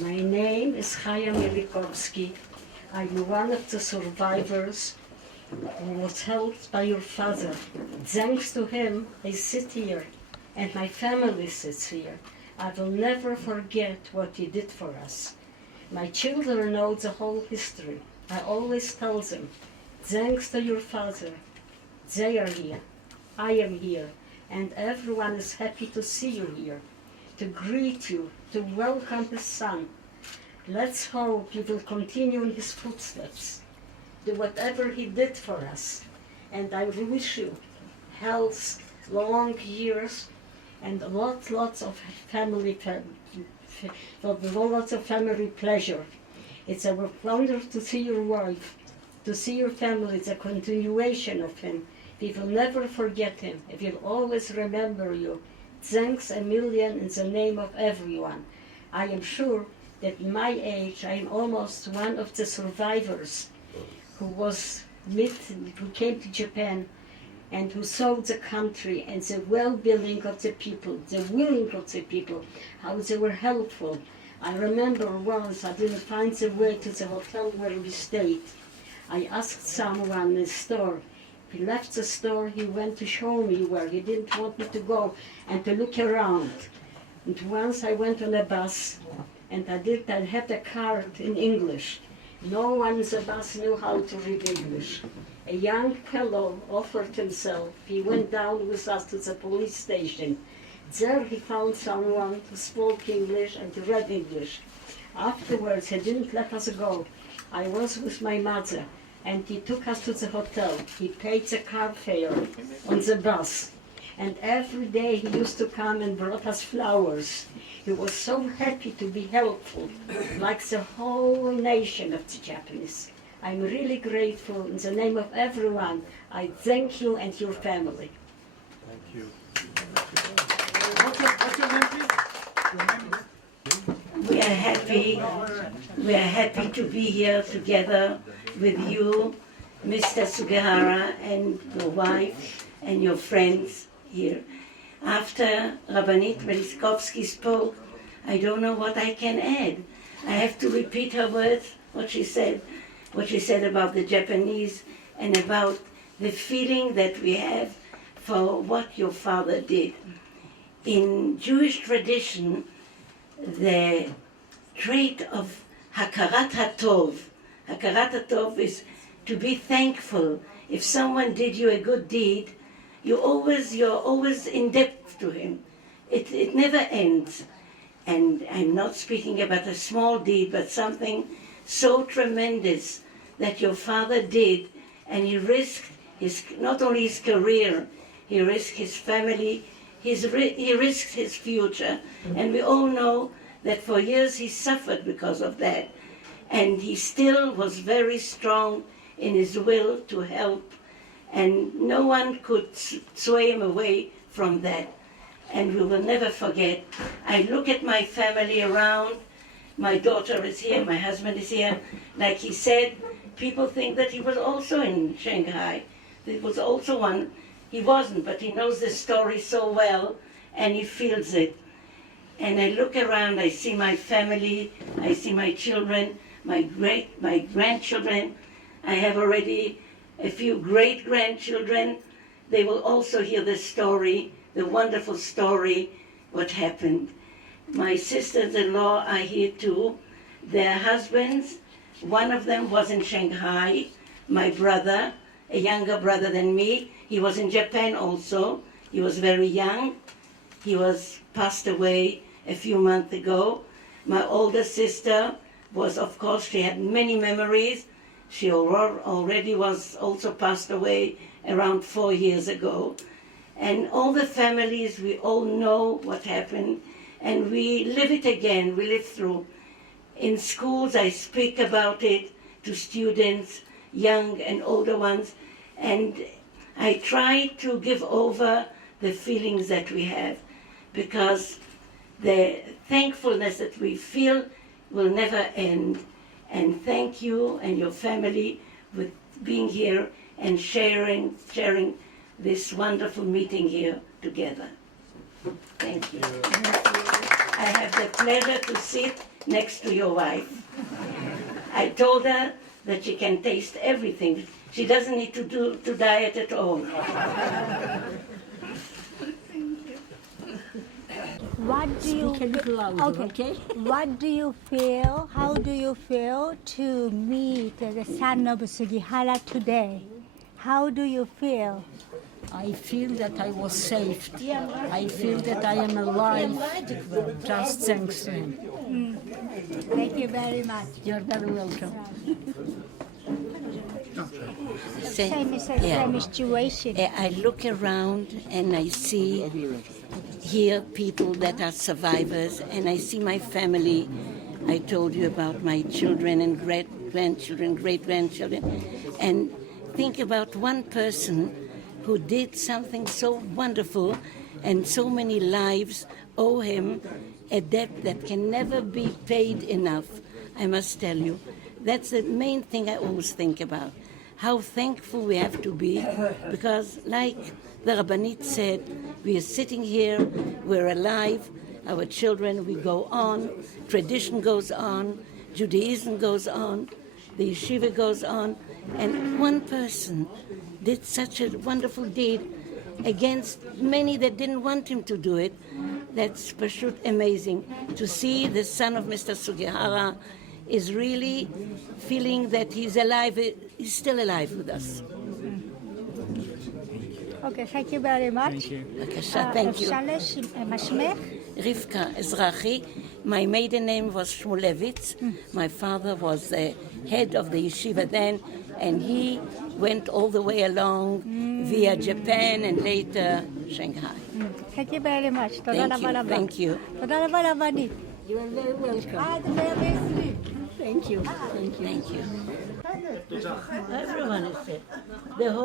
My name is Chayah Milikovsky. I'm one of the survivors who was helped by your father. Thanks to him, I sit here, and my family sits here. I will never forget what he did for us. My children know the whole history. I always tell them, thanks to your father, they are here, I am here, and everyone is happy to see you here, to greet you, to welcome his son. Let's hope you will continue in his footsteps, do whatever he did for us, and I wish you health, long years, and lots of family pleasure. It's a wonder to see your wife, to see your family. It's a continuation of him. We will never forget him. We will always remember you. Thanks a million in the name of everyone. I am sure that in my age, I am almost one of the survivors who came to Japan and who saw the country and the well-being of the people, the willing of the people, how they were helpful. I remember once I didn't find the way to the hotel where we stayed. I asked someone in the store. He left the store, he went to show me where. He didn't want me to go and to look around. And once I went on a bus, and I had a card in English. No one in the bus knew how to read English. A young fellow offered himself. He went down with us to the police station. There he found someone who spoke English and read English. Afterwards, he didn't let us go. I was with my mother, and he took us to the hotel. He paid the car fare on the bus. And every day he used to come and brought us flowers. He was so happy to be helpful, like the whole nation of the Japanese. I'm really grateful. In the name of everyone, I thank you and your family. Thank you. What's your name, please? We are happy to be here together with you, Mr. Sugihara, and your wife and your friends here. After Rabbanit Milikovsky spoke, I don't know what I can add. I have to repeat her words, what she said about the Japanese and about the feeling that we have for what your father did. In Jewish tradition, the trait of Hakarat HaTov is to be thankful. If someone did you a good deed, you're always in debt to him. It never ends. And I'm not speaking about a small deed, but something so tremendous that your father did, and he risked not only his career, he risked his family, he risked his future. And we all know that for years he suffered because of that. And he still was very strong in his will to help, and no one could sway him away from that. And we will never forget. I look at my family around. My daughter is here, my husband is here. Like he said, people think that he was also in Shanghai. It was also one. He wasn't, but he knows the story so well, and he feels it. And I look around, I see my family, I see my children, my grandchildren. I have already a few great-grandchildren. They will also hear the story, the wonderful story, what happened. My sisters-in-law are here too. Their husbands, one of them was in Shanghai. My brother, a younger brother than me, he was in Japan also. He was very young. He was passed away a few months ago. My older sister was, of course, she had many memories. She already was also passed away around 4 years ago. And all the families, we all know what happened, and we live it again, we live through. In schools, I speak about it to students, young and older ones, and I try to give over the feelings that we have, because the thankfulness that we feel will never end. And thank you and your family with being here and sharing this wonderful meeting here together. Thank you. I I have the pleasure to sit next to your wife. I told her that she can taste everything. She doesn't need to diet at all. What do you Speak a little louder, okay? What do you feel? How do you feel to meet the son of Sugihara today? How do you feel? I feel that I was saved. I feel that I am alive just thanks to him. Thank you very much. You're very welcome. Same situation. I look around and I see here people that are survivors, and I see my family. I told you about my children and great-grandchildren, great-grandchildren, and think about one person who did something so wonderful, and so many lives owe him a debt that can never be paid enough. I must tell you, that's the main thing I always think about. How thankful we have to be, because like the Rabbanit said, we are sitting here, we're alive, our children, we go on, tradition goes on, Judaism goes on, the yeshiva goes on, and one person did such a wonderful deed against many that didn't want him to do it. That's pashut amazing. To see the son of Mr. Sugihara is really feeling that he's alive, he's still alive with us. Okay, thank you very much. בבקשה, thank you. Mm. מה שמך? Rivka, Ezrachi. My maiden name was Schmu. My father was the head of the yeshiva then, and he went all the way along via Japan and later Shanghai. Thank you very much. תודה רבה רבה. Thank you. תודה רבה רבנית. You are very welcome. עד 120. Thank you. Thank you. Thank you. Everyone is there. The whole